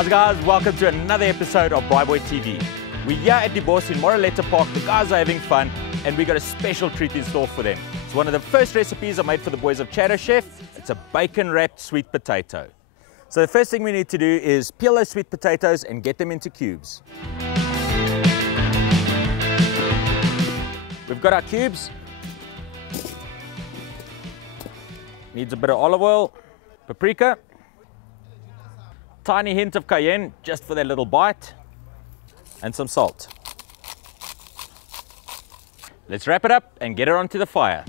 How's it, guys? Welcome to another episode of BraaiBoy TV. We're here at the Boss in Moraletta Park. The guys are having fun and we got a special treat in store for them. It's one of the first recipes I made for the boys of Chatter Chef. It's a bacon wrapped sweet potato. So the first thing we need to do is peel those sweet potatoes and get them into cubes. We've got our cubes. Needs a bit of olive oil, paprika, tiny hint of cayenne just for that little bite, and some salt. Let's wrap it up and get it onto the fire.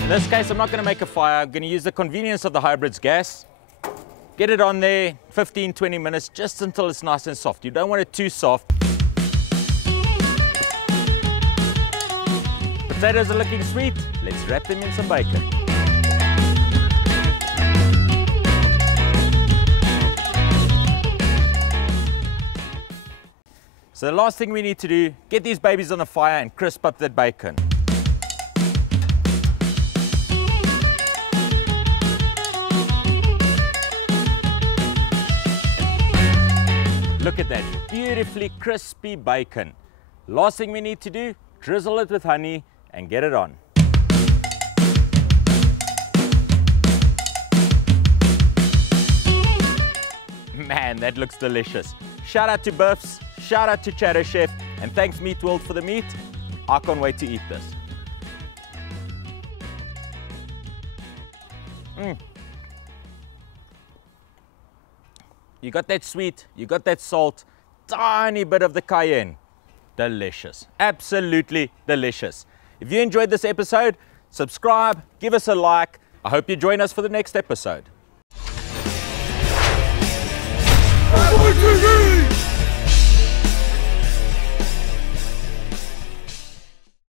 In this case, I'm not going to make a fire. I'm going to use the convenience of the Hybrid's gas. Get it on there 15-20 minutes just until it's nice and soft. You don't want it too soft. Potatoes are looking sweet. Let's wrap them in some bacon. So the last thing we need to do, get these babies on the fire and crisp up that bacon. Look at that, beautifully crispy bacon. Last thing we need to do, drizzle it with honey and get it on. Man, that looks delicious. Shout out to Buffs, shout out to Chatter Chef, and thanks Meat World for the meat. I can't wait to eat this. You got that sweet, you got that salt, tiny bit of the cayenne. Delicious, absolutely delicious. If you enjoyed this episode, subscribe, give us a like. I hope you join us for the next episode.